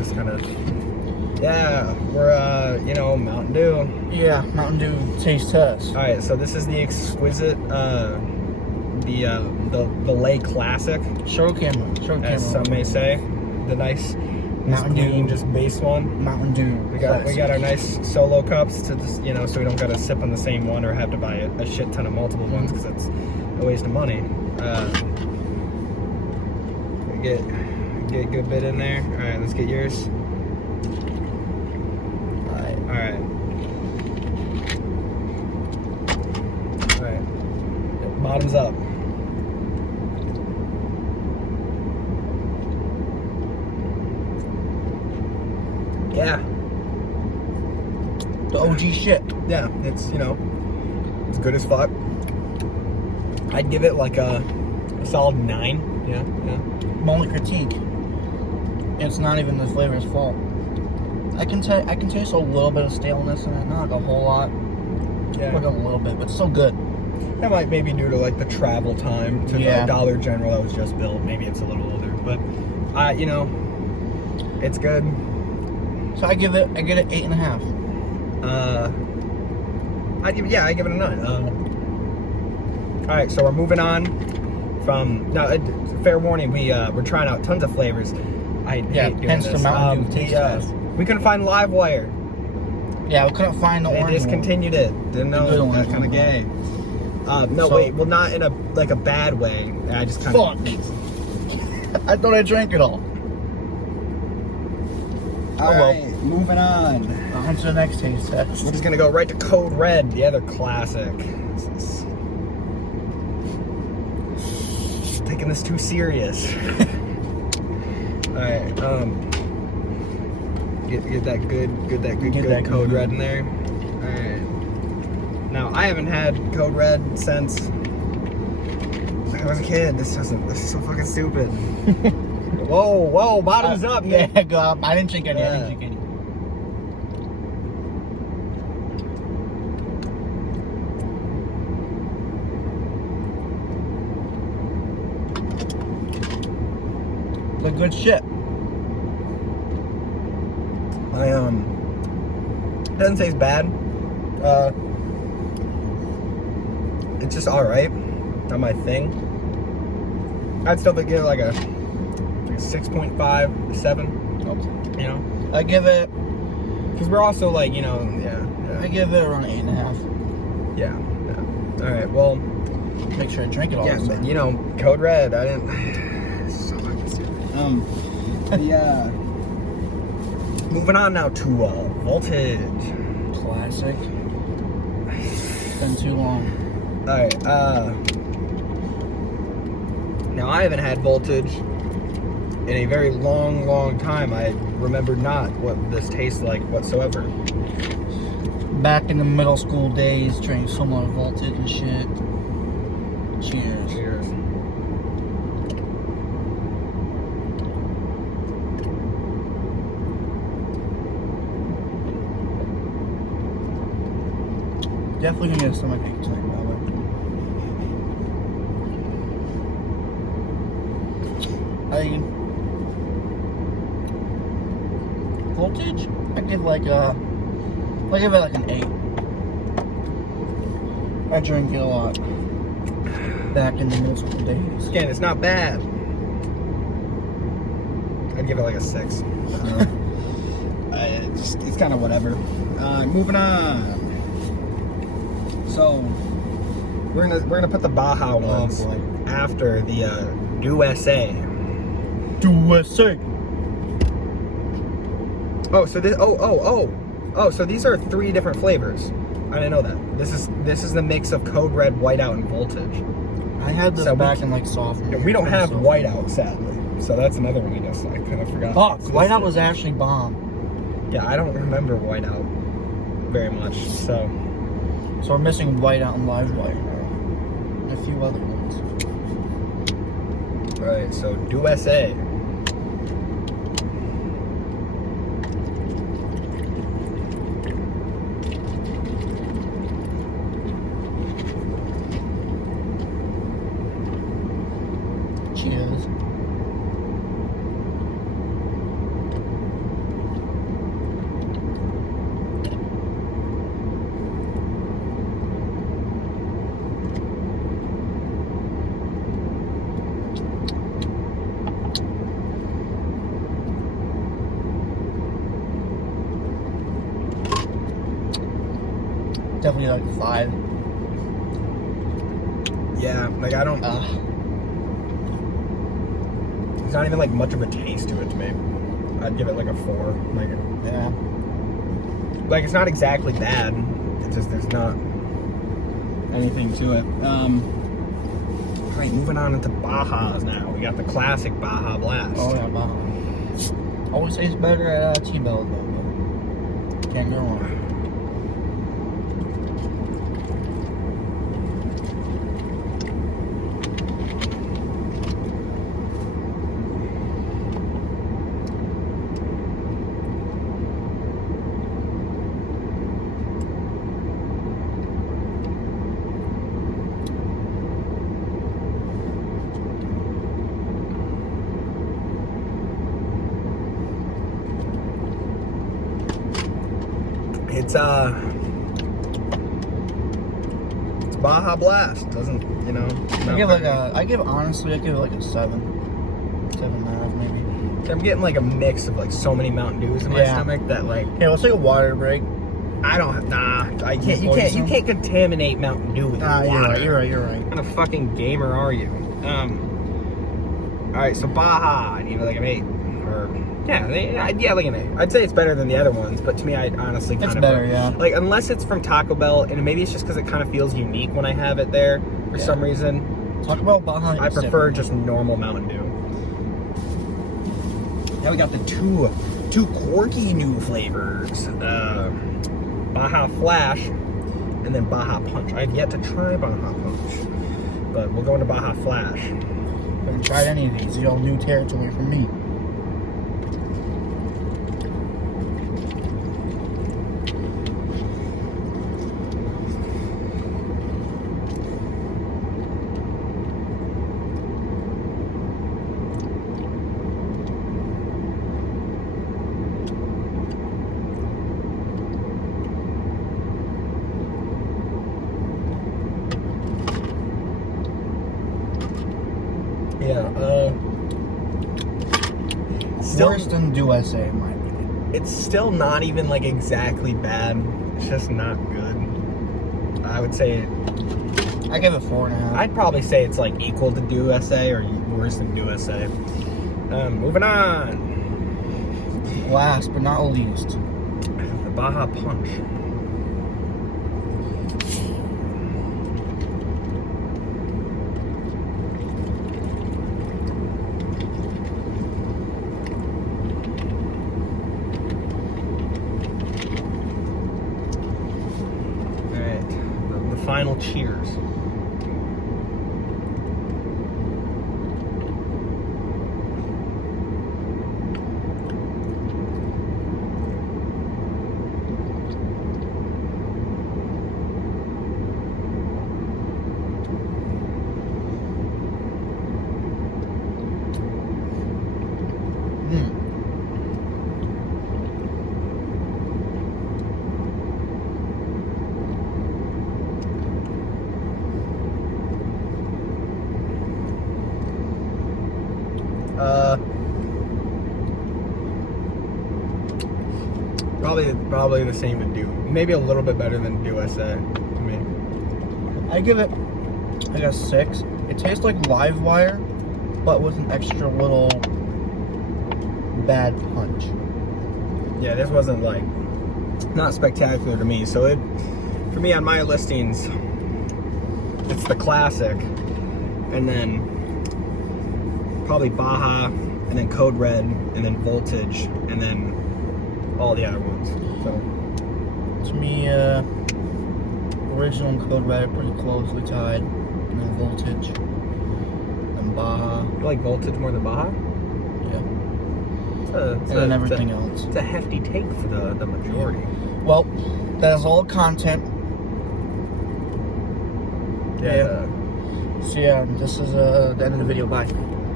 just kind of, yeah, we're, you know, Mountain Dew. Yeah, Mountain Dew taste test. All right, so this is the exquisite, the Lay Classic. Show camera. As some may say. The nice Mountain green, Dew. just base one. Mountain Dew. We got our nice solo cups to just, you know, so we don't gotta sip on the same one or have to buy a shit ton of multiple ones because it's a waste of money. Get a good bit in there. All right, let's get yours. All right. Bottoms up. Yeah. The OG shit. Yeah, it's, you know, it's good as fuck. I'd give it like a solid 9. Yeah. My only critique, it's not even the flavor's fault. I can taste a little bit of staleness in it, not like a whole lot. Yeah. Like a little bit, but still good. That might maybe due to like the travel time to the Dollar General that was just built. Maybe it's a little older, but you know, it's good. So I give it 8.5. I give it a 9. All right, so we're moving on from now. Fair warning, we're trying out tons of flavors. I hate doing hence this. the Mountain Dew taste test. We couldn't find Livewire. Yeah, we couldn't find the They orange discontinued it. Didn't know. good one. That's kind of gay. No, So- wait. Well, not in a bad way. I just kind of. Fuck. I thought I drank it all. All well. right, moving on. On to the next taste test. We're just gonna go right to Code Red, the other classic. Taking this too serious. All right, get that good Code Red in there. All right. Now I haven't had Code Red since I was a kid. This is so fucking stupid. Whoa, bottoms up. Yeah, go up. I didn't drink any. The good shit. It doesn't taste bad. It's just all right. Not my thing. I'd still give it like a 6.5, 7. You know, I give it. because we're also like, you know, I give it around 8.5. yeah. All right, well, Make sure I drink it all. yeah, this but time. you know, Code Red. I didn't. So fucking stupid. Yeah. Moving on now to Voltage. Classic. It's been too long. All right. Now I haven't had Voltage in a very long time. I remember not what this tastes like whatsoever. Back in the middle school days, drank so much Voltage and shit. Cheers. Cheers. Definitely gonna get a stomachache tonight, probably. Voltage? I give like a. I give it like an 8. I drink it a lot. Back in the middle school days. Again, it's not bad. I'd give it like a 6. It's kind of whatever. Moving on. So we're gonna put the Baja ones boy. after the USA. USA. Oh, so this. Oh, so these are 3 different flavors. I didn't know that. This is the mix of Code Red, Whiteout, and Voltage. I had this So back in like sophomore. Yeah, we don't have So- Whiteout, sadly. So that's another one I kind of forgot. Fuck, So Whiteout this- was actually bomb. Yeah, I don't remember Whiteout very much. So So we're missing Whiteout and Livewire now. And a few other ones. right. So USA. Cheers. Definitely like 5. Yeah, like I don't. It's not even like much of a taste to it to me. I'd give it like a 4. Like, Yeah. like it's not exactly bad. It's just there's not anything to it. Alright, moving on into Bajas now. We got the classic Baja Blast. Oh yeah, Baja. Always tastes better at T-Bell though. But can't go wrong. It's Baja Blast. Doesn't, you know. I give it like a 7. 7.5 maybe. I'm getting like a mix of like so many Mountain Dews in my stomach that like. Hey, let's take a water break. I can't. You can't contaminate Mountain Dew with water. You're right. What kind of fucking gamer are you? All right, so Baja, I need like an 8, or like an 8. I'd say it's better than the other ones, but to me, I honestly kind of. It's better, yeah. Like unless it's from Taco Bell, and maybe it's just because it kind of feels unique when I have it there for some reason. Talk about Baja. I prefer just normal Mountain Dew. Now we got the two quirky new flavors. Baja Flash, and then Baja Punch. I've yet to try Baja Punch, but we'll go into Baja Flash. I haven't tried any of these. These are all new territory for me. Worse than USA, in my opinion. It's still not even like exactly bad. It's just not good. I would say. I give it 4.5. I'd probably say it's like equal to USA or worse than USA. Moving on. Last but not least, the Baja Punch. Final cheers. Probably the same with Dew. Maybe a little bit better than USA to me. I give it like a 6. It tastes like Live Wire, but with an extra little bad punch. Yeah, this wasn't like not spectacular to me. So for me on my listings, it's the classic, and then probably Baja, and then Code Red, and then Voltage, and then all the other ones. So to me, original and Code Red are pretty closely tied, and then Voltage, and Baja. You like Voltage more than Baja? Yeah. And then everything else. It's a hefty take for the majority. Well, that is all content. Yeah. So yeah, this is the end of the video. Bye.